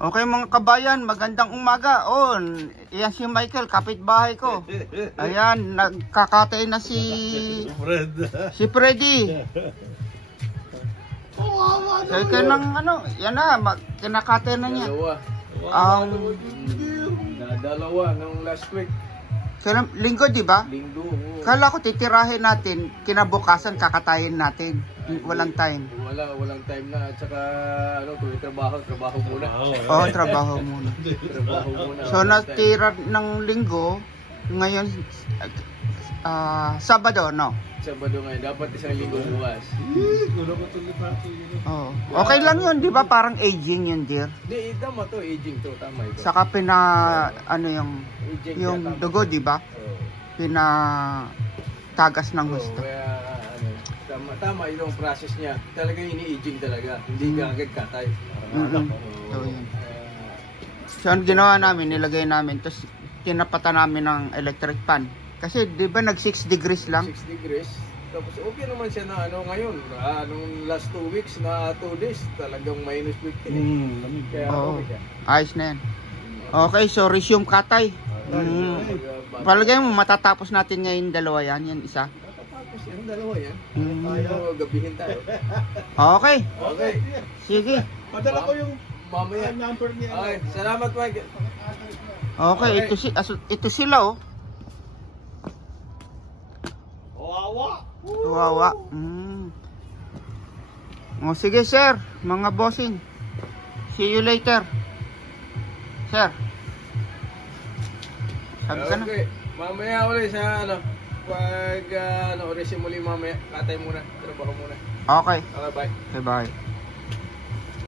Okay mga kabayan, magandang umaga. Oh, yan si Michael, kapitbahay ko. Ayan, nagkakatay na si Freddy. Kaya ka ng ano, yan na, kinakatay na niya. Dalawa nung last week. Linggo, di ba? Linggo. Kala ko titirahin natin, kinabukasan kakatayin natin. Walang time. Walang time na. At saka, ano, trabaho muna. Oo, trabaho muna. Trabaho muna. So, natira ng linggo, ngayon, Sabado, no? Sabado ngayon. Dapat isang linggo bukas. Oh. Okay lang yun, di ba? Parang aging yun, dear. Hindi, tama to. Aging to. Tama ito. Saka ano yung dugo, di ba? Pinatagas ng gusto. Kaya, tama yung process niya. Talaga ini-aging talaga. Hindi ka agad katay. So, yun. So, ang ginawa namin, nilagay namin, tapos tinapatan namin ng electric fan. Kasi, di ba, nag 6 degrees lang? 6 degrees. Tapos, okay naman siya na ano ngayon. Nung last 2 weeks na 2 days, talagang minus 15. Kaya okay siya. Ayos na yan. Okay, so resume katay. Palagay mo, matatapos natin ngayon dalawa yan, isa. Matatapos yan, dalawa yan. Ayaw, gabihin tayo. Okay. Okay. Sige. Padala ko yung mamaya number niya. Okay, salamat Mike. Okay, ito sila, oh. Wawa. O sige, sir, mga bossing. See you later. Sir. Sabi ka na. Okay, mamaya ulit sa ano, pag ulit muli mamaya, katay muna, trabaho muna. Okay. Okay, bye. Okay, bye.